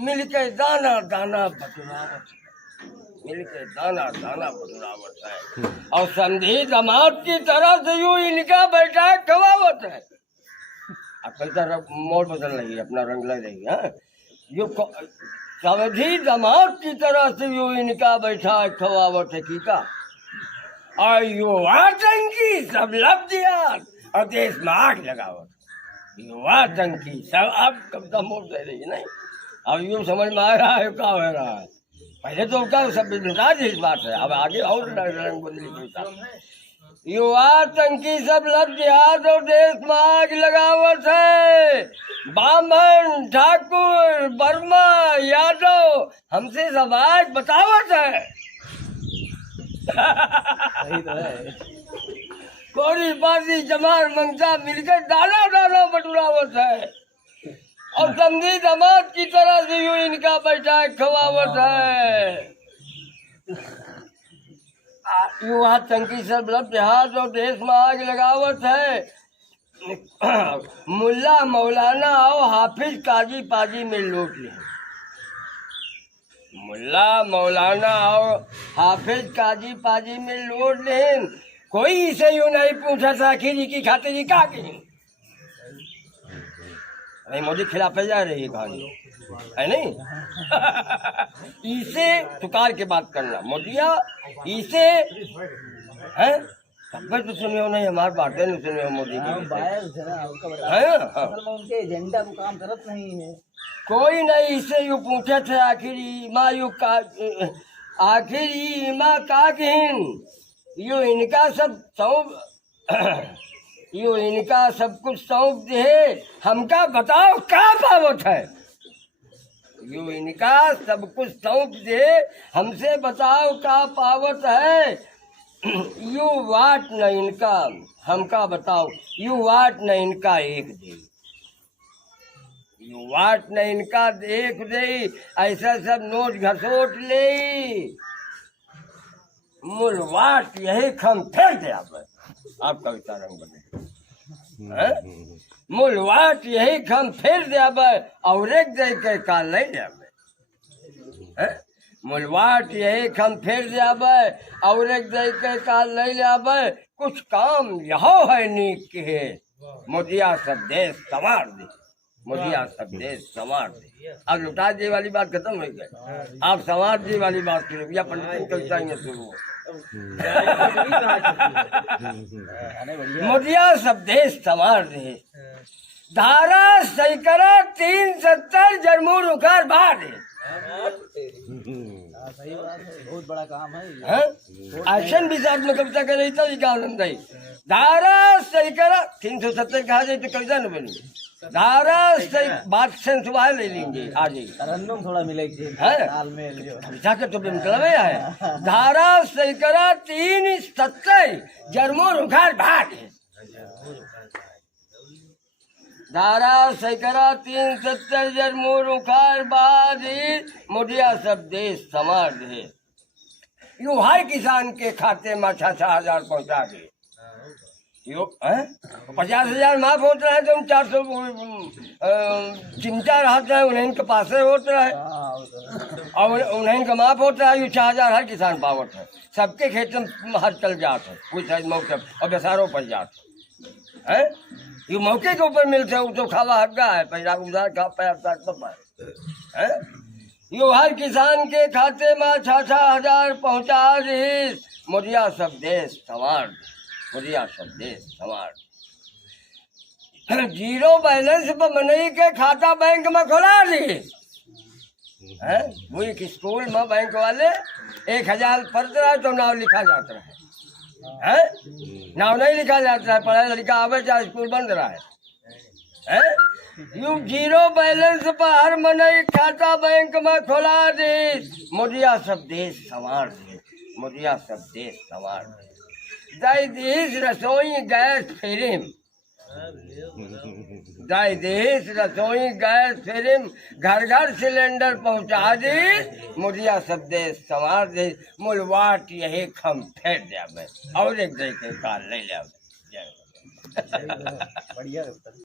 मिलके दाना दाना बटुरावत है, मिलके दाना दाना बटुरावत है। और संधि दामाद की तरह से यूं इनका बैठा खवावत है। अब कई तरह मोड़ बदल रही है, अपना रंग ले रही है। यो समझी दामाद की तरह से यूं इनका बैठा खवावत है की का। और युवा आतंकी सब लब दिया और देश में आग लगावत। युवा आतंकी सब अब कब्जा मोड़ दे रही है नहीं। अब यूं समझ में आ रहा है क्या हो रहा है। पहले तो क्या सब बिजनेस इस बात है, अब आगे और रंग बदली होता। युवा आतंकी सब लब जिहाद और देश में आग लगावत है। बामन ठाकुर वर्मा यादव हमसे सब आज बतावत है। सही तो है। कोरी बाजी जमार मंगता मिलकर दाना दाना बटुरावत है। और समझी दामाद की तरह से यूं इनका बैठा खवावत है। युवा आतंकी सब लब जिहाद और देश में आग लगावत है। मुल्ला मौलाना और हाफिज काजी पाजी में लूट ले। मुल्ला मौलाना और हाफिज काजी पाजी में लूट ले। कोई इसे यूं नहीं पूछा था खीरी की खाते जी का की। नहीं मोदी खिलाफ जा रही है कहानी है नहीं। इसे तुकार के बात करना मोदिया इसे है सब तो सुनियो नहीं, हमारे बातें नहीं सुनियो मोदी की। उनके एजेंडा को काम करत नहीं है। कोई नहीं इसे यू पूछे थे आखिर माँ यू का आखिर माँ का यू इनका सब सौंप यू इनका सब कुछ सौंप दे हमका बताओ क्या पावत है। यू इनका सब कुछ सौंप दे हमसे बताओ क्या पावत है। यू वाट न इनका हमका बताओ। यू वाट न इनका एक दे। यू वाट न इनका देख दे ऐसा सब नोट घसोट ले। मूल वाट यही खम फेंक दे आप कविता रंग बने। मूल वाट यही खम फेर दे और एक दे के काल नहीं दे। मूल वाट यही खम फेर दे और एक दे के काल नहीं ले। कुछ काम यहो है नीक के मोदिया सब देश संवार दे। मोदिया सब देश संवार दे। अब लुटा जी वाली बात खत्म हो गई, आप संवार जी वाली बात शुरू या पंडित कविता शुरू हो। मोदिया सब देश संवार दे। धारा सैकड़ा 370 जरमूर उखाड़ बाढ़ दे। सही बात है, बहुत बड़ा काम है। एक्शन भी साथ में कविता कर रही तो आनंद है। धारा सैकड़ा 370 कहा जाए तो कविता न बनी। धारा से बात से सुबह ले लेंगे आज ही तरन्नुम थोड़ा मिलेगी तालमेल जो तो मतलब है। धारा सैकड़ा 370 जरमूर उखाड़ भाग। धारा सैकड़ा 370 जरमूर उखाड़ बाद मोदिया सब देश समार दे। यू हर किसान के खाते में 6,000 पहुँचा दे। यो 50,000 माफ होता है तो 400 चिमटा रहता है उन्हें के पास होता है और उन्हें का माफ होता है। ये 4,000 हर किसान पावत है। सबके खेत में हर चल जाता है कोई शायद मौके और बेसारों पर जाता है। ये मौके के ऊपर मिलता है वो तो खावा हग्गा है पैसा उधार खा पैसा है। यो हर किसान के खाते में 6,000 पहुँचा दे। मोदिया सब देश संवार मोदिया सब देश संवार। जीरो बैलेंस पर मनई के खाता बैंक में खोला दी है। वो एक स्कूल में बैंक वाले 1,000 पढ़ रहा है तो नाम लिखा जाता है। नाम नहीं लिखा जाता है, पढ़ाई लड़का आवे चाहे स्कूल बंद रहा है। यू जीरो बैलेंस पर हर मनई खाता बैंक में खोला दे। मोदिया सब देश संवार दे। मोदिया सब देश संवार दे। देश रसोई गैस फिल्म देश रसोई गैस फिल्म घर घर सिलेंडर पहुंचा दे। मोदिया सब देश संवार दे। मूल वाट यही खम फेर दे और एक दे के काल नहीं ले। बढ़िया।